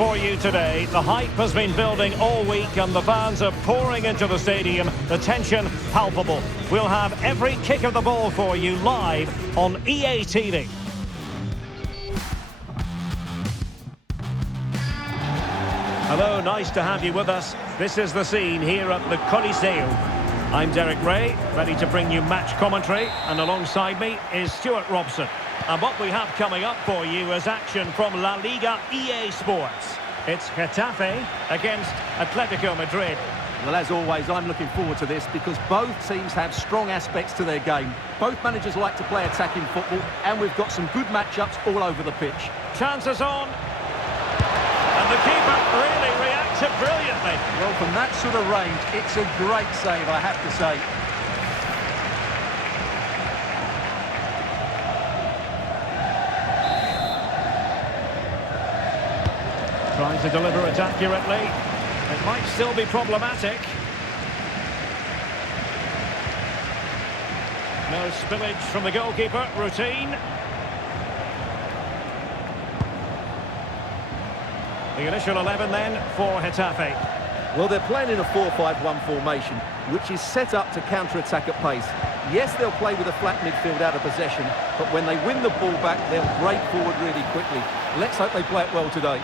for you today. The hype has been building all week and the fans are pouring into the stadium. The tension palpable. We'll have every kick of the ball for you live on EA TV. Hello, nice to have you with us. This is the scene here at the Coliseo. I'm Derek Ray, ready to bring you match commentary, and alongside me is Stuart Robson. And what we have coming up for you is action from La Liga EA Sports. It's Getafe against Atletico Madrid. Well, as always, I'm looking forward to this because both teams have strong aspects to their game. Both managers like to play attacking football, and we've got some good matchups all over the pitch. Chances on. And the keeper really reacted brilliantly. Well, from that sort of range, it's a great save, I have to say. Trying to deliver it accurately. It might still be problematic. No spillage from the goalkeeper. Routine. The initial 11 then for Getafe. Well, they're playing in a 4-5-1 formation, which is set up to counter-attack at pace. Yes, they'll play with a flat midfield out of possession, but when they win the ball back, they'll break forward really quickly. Let's hope they play it well today.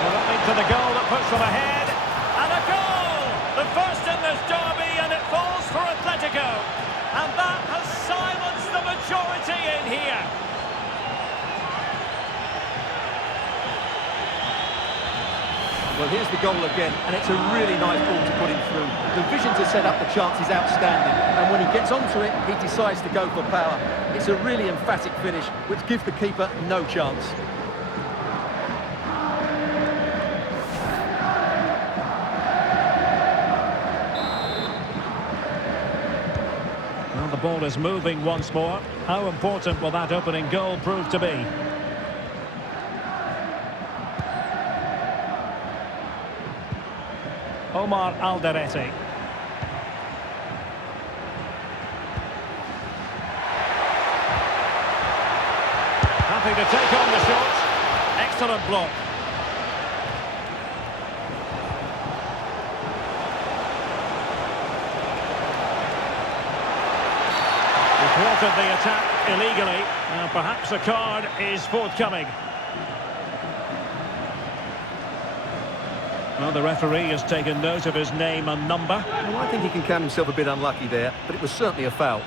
Well, that leads to the goal that puts them ahead. And a goal! The first in this derby, and it falls for Atletico. And that has silenced the majority in here. Well, here's the goal again, and it's a really nice ball to put him through. The vision to set up the chance is outstanding, and when he gets onto it, he decides to go for power. It's a really emphatic finish, which gives the keeper no chance. Well, the ball is moving once more. How important will that opening goal prove to be? Omar Alderete. Happy to take on the shot. Excellent block. He thwarted the attack illegally. Now perhaps a card is forthcoming. Well, the referee has taken note of his name and number. Well, I think he can count himself a bit unlucky there, but it was certainly a foul.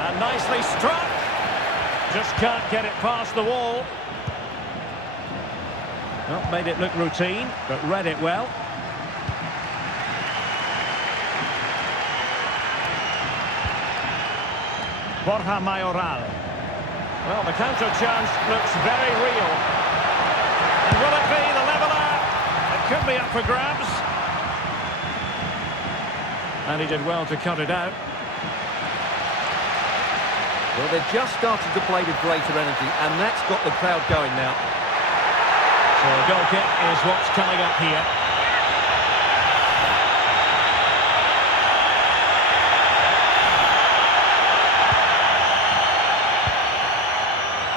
And nicely struck. Just can't get it past the wall. Not made it look routine, but read it well. Borja Mayoral. Well, the counter chance looks very real. And will it be the leveller? It could be up for grabs. And he did well to cut it out. Well, they're just starting to play with greater energy, and that's got the crowd going now. So a goal kick is what's coming up here.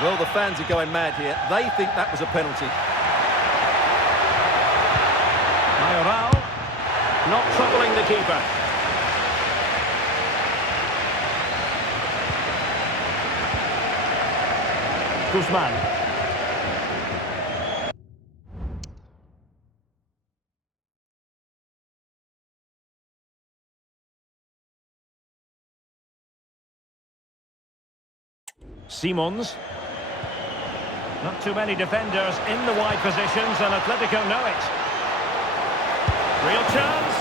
Well, the fans are going mad here. They think that was a penalty. Mayoral, not troubling the keeper. Guzman. Simons. Not too many defenders in the wide positions, and Atletico know it. Real chance,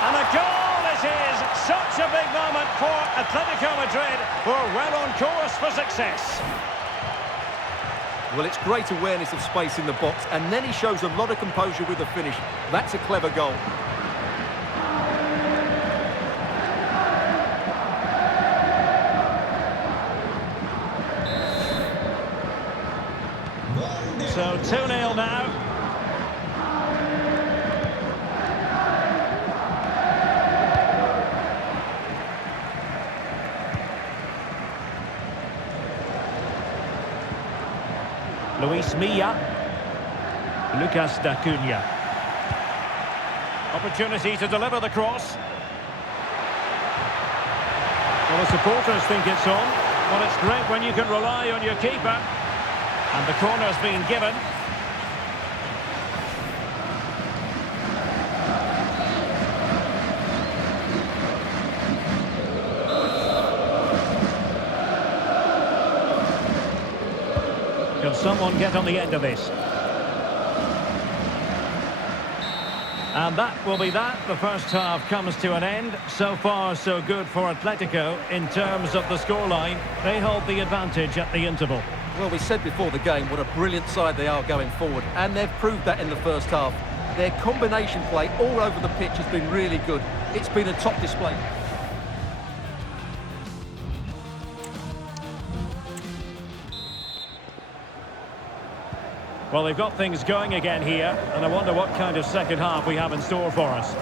and a goal it is! Such a big moment for Atletico Madrid, who are well on course for success. Well, it's great awareness of space in the box, and then he shows a lot of composure with the finish. That's a clever goal. So 2-0 now. Luis Milla. Lucas D'Acunha. Opportunity to deliver the cross. Well, the supporters think it's on. Well, it's great when you can rely on your keeper. And the corner's been given. Can someone get on the end of this? And that will be that. The first half comes to an end. So far, so good for Atletico in terms of the scoreline. They hold the advantage at the interval. Well, we said before the game what a brilliant side they are going forward, and they've proved that in the first half. Their combination play all over the pitch has been really good. It's been a top display. Well, they've got things going again here, and I wonder what kind of second half we have in store for us.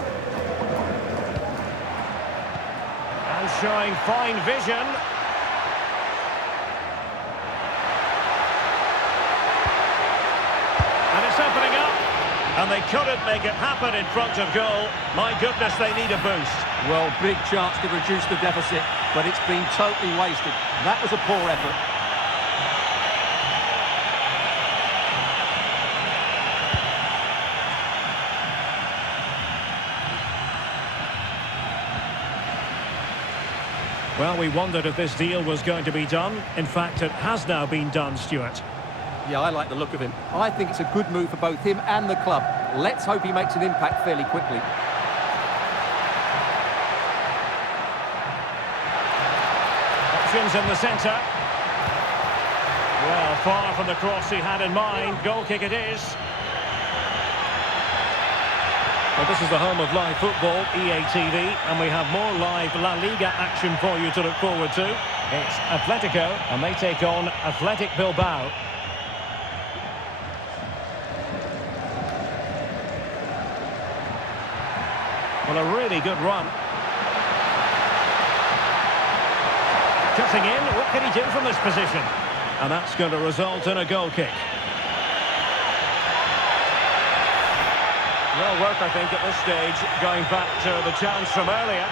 And showing fine vision. And it's opening up. And they couldn't make it happen in front of goal. My goodness, they need a boost. Well, big chance to reduce the deficit, but it's been totally wasted. That was a poor effort. Well, we wondered if this deal was going to be done. In fact, it has now been done, Stuart. Yeah, I like the look of him. I think it's a good move for both him and the club. Let's hope he makes an impact fairly quickly. Options in the centre. Well, far from the cross he had in mind. Goal kick it is. Well, this is the home of live football, EA TV, and we have more live La Liga action for you to look forward to. It's Atletico, and they take on Athletic Bilbao. Well, a really good run. Cutting in, what can he do from this position? And that's going to result in a goal kick. Well work, I think, at this stage, going back to the chance from earlier.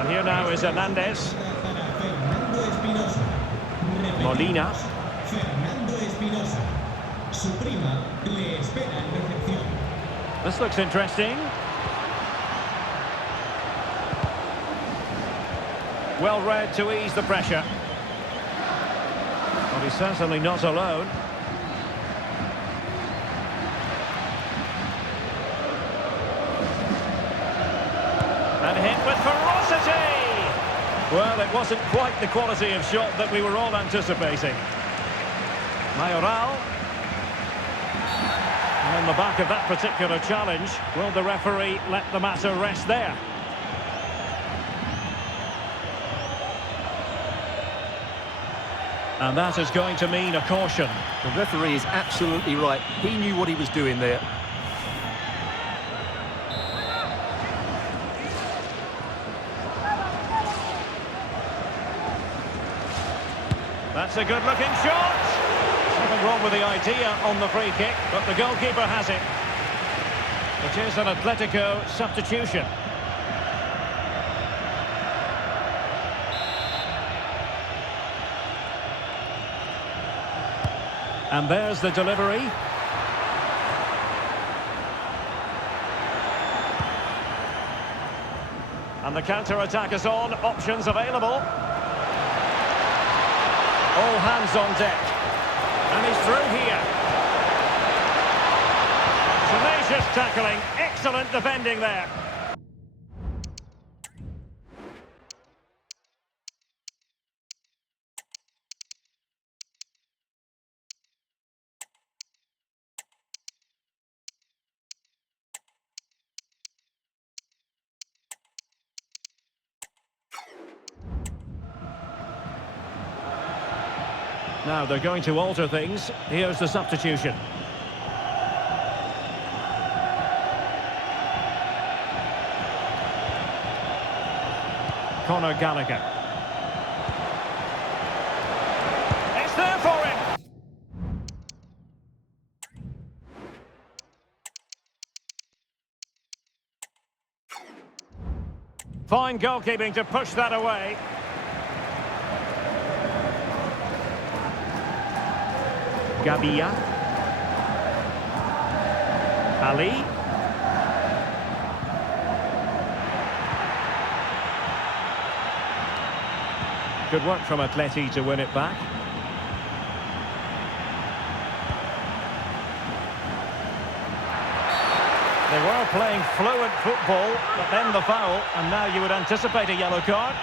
And here now is Hernandez. Molina. This looks interesting. Well read to ease the pressure. Well, he's certainly not alone. And hit with ferocity! Well, it wasn't quite the quality of shot that we were all anticipating. Mayoral. And on the back of that particular challenge, will the referee let the matter rest there? And that is going to mean a caution. The referee is absolutely right. He knew what he was doing there. That's a good-looking shot. Nothing wrong with the idea on the free kick, but the goalkeeper has it. It is an Atletico substitution. And there's the delivery. And the counter-attack is on. Options available. All hands on deck. And he's through here. Tenacious tackling. Excellent defending there. Now they're going to alter things. Here's the substitution. Conor Gallagher. It's there for him. Fine goalkeeping to push that away. Gabia. Ali. Good work from Atleti to win it back. They were playing fluent football, but then the foul, and now you would anticipate a yellow card.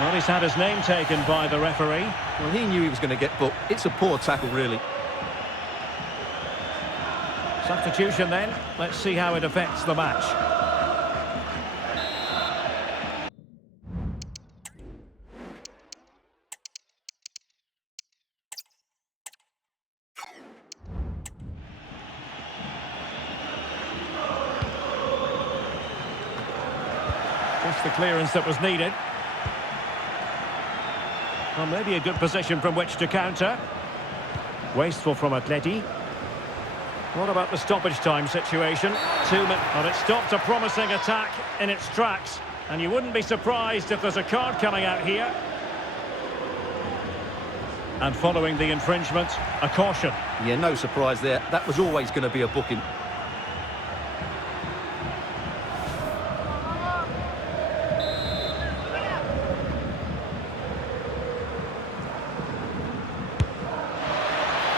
Well, he's had his name taken by the referee. Well, he knew he was going to get booked. It's a poor tackle, really. Substitution then. Let's see how it affects the match. Just the clearance that was needed. Well, maybe a good position from which to counter. Wasteful from Atleti. What about the stoppage time situation? 2 minutes. Well, it stopped a promising attack in its tracks. And you wouldn't be surprised if there's a card coming out here. And following the infringement, a caution. Yeah, no surprise there. That was always going to be a booking.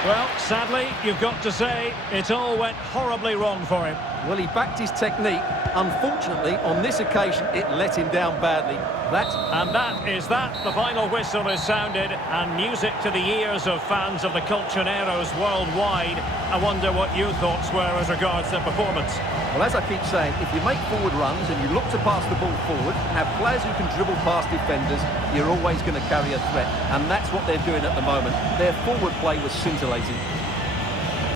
Well, sadly, you've got to say, it all went horribly wrong for him. Well, he backed his technique. Unfortunately, on this occasion, it let him down badly. That is that. The final whistle is sounded, and music to the ears of fans of the Colchoneros worldwide. I wonder what your thoughts were as regards their performance. Well, as I keep saying, if you make forward runs and you look to pass the ball forward, have players who can dribble past defenders, you're always going to carry a threat. And that's what they're doing at the moment. Their forward play was scintillating.